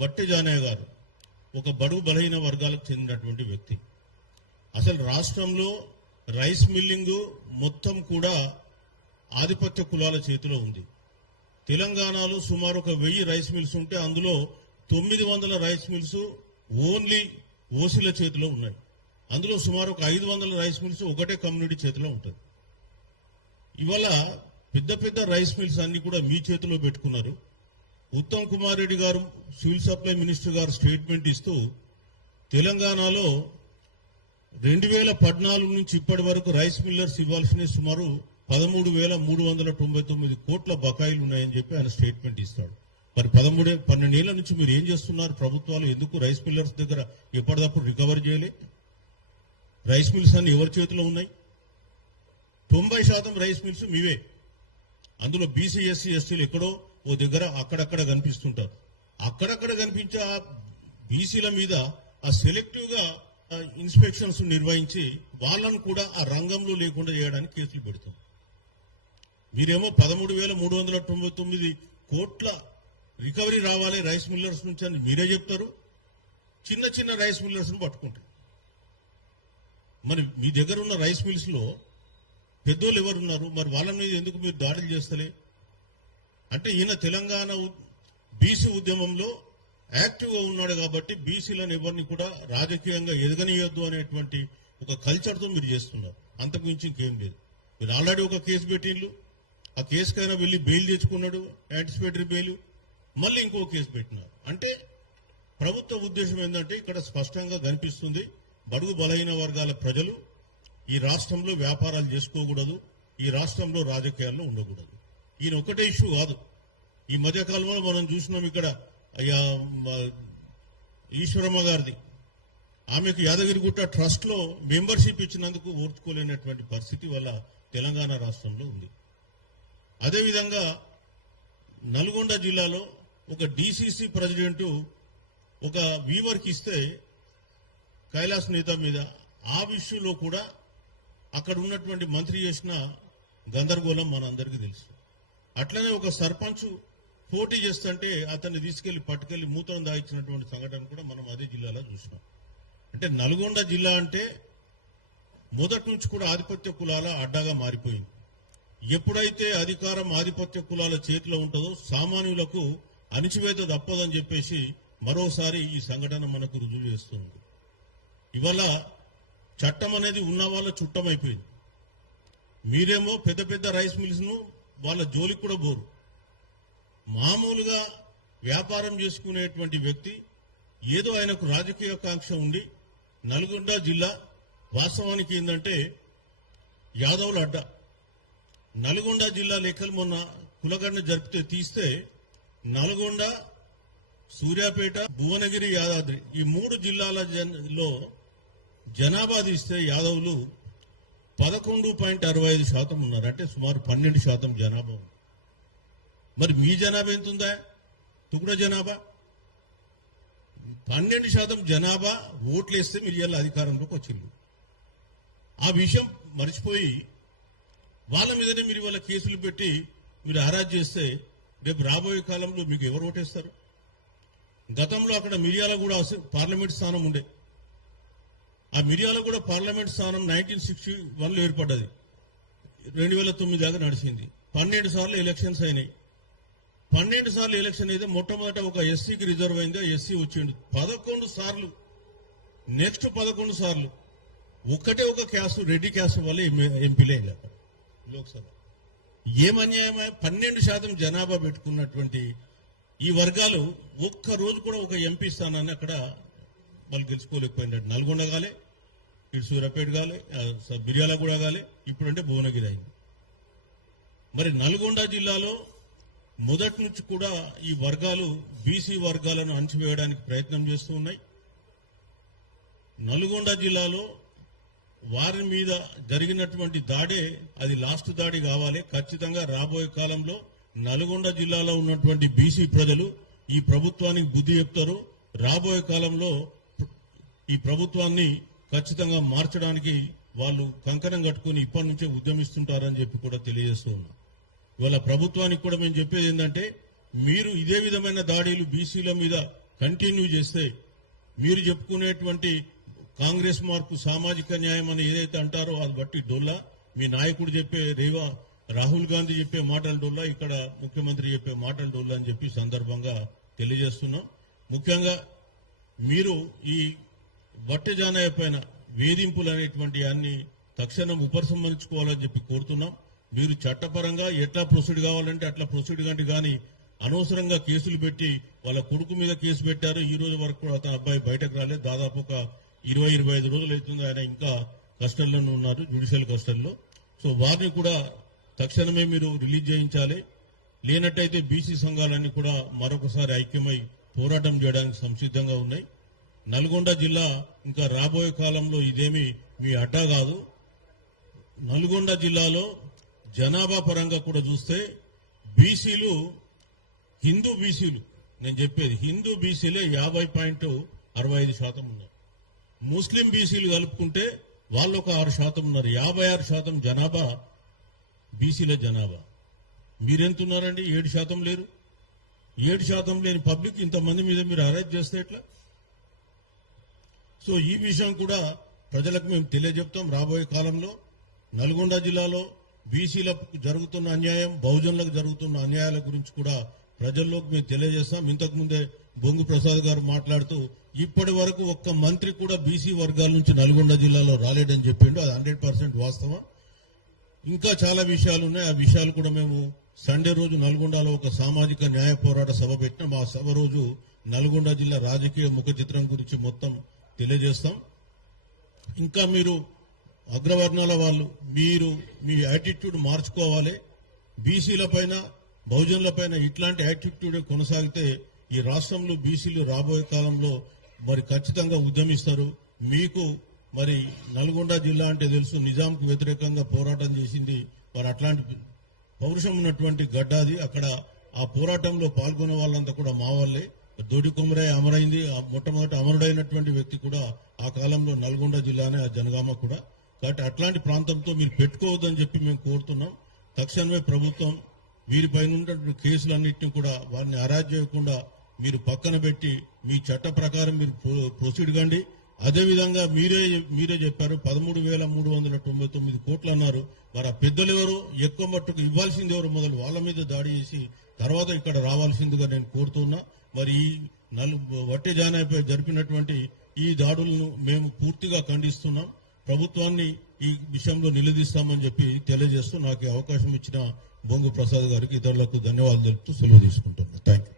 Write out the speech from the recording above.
వట్టి జానయ్య గారు ఒక బడుగు బలహీన వర్గాలకు చెందినటువంటి వ్యక్తి. అసలు రాష్ట్రంలో రైస్ మిల్లింగ్ మొత్తం కూడా ఆధిపత్య కులాల చేతిలో ఉంది. తెలంగాణలో సుమారు ఒక 1000 రైస్ మిల్స్ ఉంటే అందులో 900 రైస్ మిల్స్ ఓన్లీ ఓసీల చేతిలో ఉన్నాయి. అందులో సుమారు ఒక 500 రైస్ మిల్స్ ఒకటే కమ్యూనిటీ చేతిలో ఉంటుంది. ఇవాళ పెద్ద పెద్ద రైస్ మిల్స్ అన్ని కూడా మీ చేతిలో పెట్టుకున్నారు. ఉత్తమ్ కుమార్ రెడ్డి గారు సివిల్ సప్లై మినిస్టర్ గారు స్టేట్మెంట్ ఇస్తూ తెలంగాణలో 2014 నుంచి ఇప్పటి వరకు రైస్ మిల్లర్స్ ఇవ్వాల్సిన సుమారు 13,399 కోట్ల బకాయిలు ఉన్నాయని చెప్పి ఆయన స్టేట్మెంట్ ఇస్తాడు. మరి 12 ఏళ్ల నుంచి మీరు ఏం చేస్తున్నారు? ప్రభుత్వాలు ఎందుకు రైస్ మిల్లర్స్ దగ్గర ఎప్పటికప్పుడు రికవర్ చేయలే? రైస్ మిల్స్ అన్ని ఎవరి చేతిలో ఉన్నాయి? 90% రైస్ మిల్స్ మీవే. అందులో బీసీ ఎస్సీ ఎస్టీలు ఎక్కడో ఓ దగ్గర అక్కడక్కడ కనిపిస్తుంటారు. అక్కడక్కడ కనిపించే ఆ బీసీల మీద ఆ సెలెక్టివ్ గా ఇన్స్పెక్షన్స్ నిర్వహించి వాళ్ళను కూడా ఆ రంగంలో లేకుండా చేయడానికి కేసులు పెడతాం. మీరేమో 13,399 కోట్ల రికవరీ రావాలి రైస్ మిల్లర్స్ నుంచి అని మీరే చెప్తారు. చిన్న చిన్న రైస్ మిల్లర్స్ ను పట్టుకుంటారు. మరి మీ దగ్గర ఉన్న రైస్ మిల్స్ లో పెద్దోళ్ళు ఎవరున్నారు? మరి వాళ్ళ మీద ఎందుకు మీరు దాడులు చేస్తలే? అంటే ఈయన తెలంగాణ బీసీ ఉద్యమంలో యాక్టివ్ గా ఉన్నాడు కాబట్టి బీసీలను ఎవరిని కూడా రాజకీయంగా ఎదగనీయొద్దు అనేటువంటి ఒక కల్చర్ తో మీరు చేస్తున్నారు. అంతకు మించి ఇంకేం లేదు. మీరు ఆల్రెడీ ఒక కేసు పెట్టిండ్రు. ఆ కేసుకైనా వెళ్ళి బెయిల్ తెచ్చుకున్నాడు, యాంటిసిపేటరీ బెయిల్. మళ్ళీ ఇంకో కేసు పెట్టినారు. అంటే ప్రభుత్వ ఉద్దేశం ఏంటంటే ఇక్కడ స్పష్టంగా కనిపిస్తుంది, బడుగు బలహీన వర్గాల ప్రజలు ఈ రాష్ట్రంలో వ్యాపారాలు చేసుకోకూడదు, ఈ రాష్ట్రంలో రాజకీయాల్లో ఉండకూడదు. ఈయన ఒకటే ఇష్యూ కాదు. ఈ మధ్యకాలంలో మనం చూసినాం ఇక్కడ ఈశ్వరమ్మ గారిది. ఆమెకు యాదగిరిగుట్ట ట్రస్ట్ లో మెంబర్షిప్ ఇచ్చినందుకు ఓర్చుకోలేనటువంటి పరిస్థితి వల్ల తెలంగాణ రాష్ట్రంలో ఉంది. అదేవిధంగా నల్గొండ జిల్లాలో ఒక డిసిసి ప్రెసిడెంట్ ఒక వీవర్కి ఇస్తే కైలాస్ నేత మీద ఆ విషయంలో కూడా అక్కడ ఉన్నటువంటి మంత్రి చేసిన గందరగోళం మనందరికీ తెలుసు. అట్లనే ఒక సర్పంచ్ పోటీ చేస్తుంటే అతన్ని తీసుకెళ్లి పట్టుకెళ్లి మూత్రం దాయించినటువంటి సంఘటన కూడా మనం అదే జిల్లాలో చూసినాం. అంటే నల్గొండ జిల్లా అంటే మొదటి నుంచి కూడా ఆధిపత్య కులాల అడ్డాగా మారిపోయింది. ఎప్పుడైతే అధికారం ఆధిపత్య కులాల చేతిలో ఉంటుందో సామాన్యులకు అణిచివేత తప్పదని చెప్పేసి మరోసారి ఈ సంఘటన మనకు రుజువు చేస్తుంది. ఇవాళ చట్టం అనేది ఉన్న వాళ్ళ చుట్టమైపోయింది. మీరేమో పెద్ద పెద్ద రైస్ మిల్స్ ను వాళ్ళ జోలికి కూడా పోరు. మామూలుగా వ్యాపారం చేసుకునేటువంటి వ్యక్తి ఏదో ఆయనకు రాజకీయ కాంక్ష ఉండి నల్గొండ జిల్లా వాస్తవానికి ఏంటంటే యాదవుల అడ్డ. నల్గొండ జిల్లా లెక్కలు మొన్న కులగడ్డ జరిపితే తీస్తే నల్గొండ, సూర్యాపేట, భువనగిరి, యాదాద్రి ఈ 3 జిల్లాలలో జనాభా తీస్తే యాదవులు 11.65% ఉన్నారు. అంటే సుమారు 12% జనాభా ఉంది. మరి మీ జనాభా ఎంత ఉందా? తుగుడ జనాభా 12% జనాభా ఓట్లేస్తే మీరు ఇవాళ అధికారంలోకి వచ్చింది. ఆ విషయం మర్చిపోయి వాళ్ళ మీదనే మీరు ఇవాళ కేసులు పెట్టి మీరు హరాజ్ చేస్తే రేపు రాబోయే కాలంలో మీకు ఎవరు ఓటేస్తారు? గతంలో అక్కడ మిర్యాలగూడ పార్లమెంట్ స్థానం ఉండే. ఆ మిర్యాలగూడ పార్లమెంట్ స్థానం 1961లో ఏర్పడ్డది. 2009 దాకా నడిచింది. 12 సార్లు ఎలక్షన్స్ అయినాయి. 12 సార్లు ఎలక్షన్ అయితే మొట్టమొదట ఒక ఎస్సీకి రిజర్వ్ అయింది. ఎస్సీ వచ్చిండు 11 సార్లు. నెక్స్ట్ 11 సార్లు ఒక్కటే ఒక క్యాస్ట్, రెడ్డి క్యాస్ట్ వల్ల ఎంపీలే అక్కడ లోక్సభ. ఏం అన్యాయమా? 12% జనాభా పెట్టుకున్నటువంటి ఈ వర్గాలు ఒక్క రోజు కూడా ఒక ఎంపీ స్థానాన్ని అక్కడ వాళ్ళు గెలుచుకోలేకపోయినట్టు. నల్గొండ కాలే, ఇటు సూర్యాపేట కాలే, మిర్యాలగూడ కాలే, ఇప్పుడంటే భువనగిరి అయింది. మరి నల్గొండ జిల్లాలో మొదటి నుంచి కూడా ఈ వర్గాలు బీసీ వర్గాలను అణచివేయడానికి ప్రయత్నం చేస్తూ ఉన్నాయి. నల్గొండ జిల్లాలో వారి మీద జరిగినటువంటి దాడే అది లాస్ట్ దాడి కావాలి. ఖచ్చితంగా రాబోయే కాలంలో నల్గొండ జిల్లాలో ఉన్నటువంటి బీసీ ప్రజలు ఈ ప్రభుత్వానికి బుద్ధి చెప్తారు. రాబోయే కాలంలో ఈ ప్రభుత్వాన్ని ఖచ్చితంగా మార్చడానికి వాళ్ళు కంకణం కట్టుకుని ఇప్పటి నుంచే ఉద్యమిస్తుంటారని చెప్పి కూడా తెలియజేస్తూ ఉన్నాం. ఇవాళ ప్రభుత్వానికి కూడా మేము చెప్పేది ఏంటంటే, మీరు ఇదే విధమైన దాడులు బీసీల మీద కంటిన్యూ చేస్తే మీరు చెప్పుకునేటువంటి కాంగ్రెస్ మార్పు సామాజిక న్యాయం అని ఏదైతే అంటారో అది బట్టి డొల్లా, మీ నాయకుడు చెప్పే రాహుల్ గాంధీ చెప్పే మాటలు డొల్లా, ఇక్కడ ముఖ్యమంత్రి చెప్పే మాటలు డొల్లా అని చెప్పి సందర్భంగా తెలియజేస్తున్నాం. ముఖ్యంగా మీరు ఈ వట్టెజానయ్య పైన వేధింపులు అనేటువంటి అన్ని తక్షణం ఉపసంహరించుకోవాలని చెప్పి కోరుతున్నాం. మీరు చట్టపరంగా ఎట్లా ప్రొసీడ్ కావాలంటే అట్లా ప్రొసీడ్ కంటే కానీ అనవసరంగా కేసులు పెట్టి వాళ్ళ కొడుకు మీద కేసు పెట్టారు. ఈ రోజు వరకు కూడా అతని అబ్బాయి బయటకు రాలేదు. దాదాపు ఒక 20-25 రోజులు అవుతుంది. ఆయన ఇంకా కస్టడీలోనే ఉన్నారు, జ్యుడిషియల్ కస్టడీలో. సో వారిని కూడా తక్షణమే మీరు రిలీజ్ చేయించాలి. లేనట్టయితే బీసీ సంఘాలన్నీ కూడా మరొకసారి ఐక్యమై పోరాటం చేయడానికి సంసిద్ధంగా ఉన్నాయి. నల్గొండ జిల్లా ఇంకా రాబోయే కాలంలో ఇదేమి మీ అడ్డా కాదు. నల్గొండ జిల్లాలో జనాభా పరంగా కూడా చూస్తే బీసీలు, హిందూ బీసీలు, నేను చెప్పేది హిందూ బీసీలే 50.65% ఉన్నారు. ముస్లిం బీసీలు కలుపుకుంటే వాళ్ళు ఒక 6% ఉన్నారు. 56% జనాభా బీసీల జనాభా. మీరెంతున్నారండి? 7% లేరు. 7% లేని పబ్లిక్ ఇంతమంది మీద మీరు అరెస్ట్ చేస్తే ఎట్లా? సో ఈ విషయం కూడా ప్రజలకు మేము తెలియజెప్తాం. రాబోయే కాలంలో నల్గొండ జిల్లాలో బీసీలకు జరుగుతున్న అన్యాయం, బహుజనులకు జరుగుతున్న అన్యాయాల గురించి కూడా ప్రజల్లోకి మేము తెలియజేస్తాం. ఇంతకుముందే బొంగు ప్రసాద్ గారు మాట్లాడుతూ ఇప్పటి వరకు ఒక్క మంత్రి కూడా బీసీ వర్గాల నుంచి నల్గొండ జిల్లాలో రాలేడని చెప్పిండు. అది 100% వాస్తవం. ఇంకా చాలా విషయాలు ఉన్నాయి. ఆ విషయాలు కూడా మేము సండే రోజు నల్గొండలో ఒక సామాజిక న్యాయ పోరాట సభ పెట్టినాం. ఆ సభ రోజు నల్గొండ జిల్లా రాజకీయ ముఖ చిత్రం గురించి మొత్తం తెలియజేస్తాం. ఇంకా మీరు అగ్రవర్ణాల వాళ్ళు మీ యాటిట్యూడ్ మార్చుకోవాలి. బీసీల పైన, బహుజనుల పైన ఇట్లాంటి యాటిట్యూడ్ కొనసాగితే ఈ రాష్ట్రంలో బీసీలు రాబోయే కాలంలో మరి ఖచ్చితంగా ఉద్యమిస్తారు. మీకు మరి నల్గొండ జిల్లా అంటే తెలుసు, నిజాంకు వ్యతిరేకంగా పోరాటం చేసింది మరి అట్లాంటి పౌరుషం ఉన్నటువంటి గడ్డాది. అక్కడ ఆ పోరాటంలో పాల్గొన్న వాళ్ళంతా కూడా మా వాళ్ళే. దొడి కొమరయ్య అమరైంది, మొట్టమొదటి అమరుడైనటువంటి వ్యక్తి కూడా ఆ కాలంలో నల్గొండ జిల్లానే, ఆ జనగామ కూడా. కాబట్టి అట్లాంటి ప్రాంతంతో మీరు పెట్టుకోవద్దని చెప్పి మేము కోరుతున్నాం. తక్షణమే ప్రభుత్వం వీరిపైన ఉన్నటువంటి కేసులన్నింటినీ కూడా వారిని అరెస్ట్ చేయకుండా మీరు పక్కన పెట్టి మీ చట్ట ప్రకారం మీరు ప్రొసీడ్ కండి. అదేవిధంగా మీరే చెప్పారు 13,399 కోట్లు అన్నారు. మరి ఆ పెద్దలు ఎవరు, ఎక్కువ మట్టుకు ఇవ్వాల్సింది ఎవరు, మొదలు వాళ్ళ మీద దాడి చేసి తర్వాత ఇక్కడ రావాల్సిందిగా నేను కోరుతున్నా. మరి ఈ వట్టెజానయ్యపై జరిపినటువంటి ఈ దాడులను మేము పూర్తిగా ఖండిస్తున్నాం. ప్రభుత్వాన్ని ఈ విషయంలో నిలదీస్తామని చెప్పి తెలియజేస్తూ నాకు అవకాశం ఇచ్చిన బొంగు ప్రసాద్ గారికి, ఇతరులకు ధన్యవాదాలు తెలుపుతూ సెలవు తీసుకుంటున్నాను. Thank you.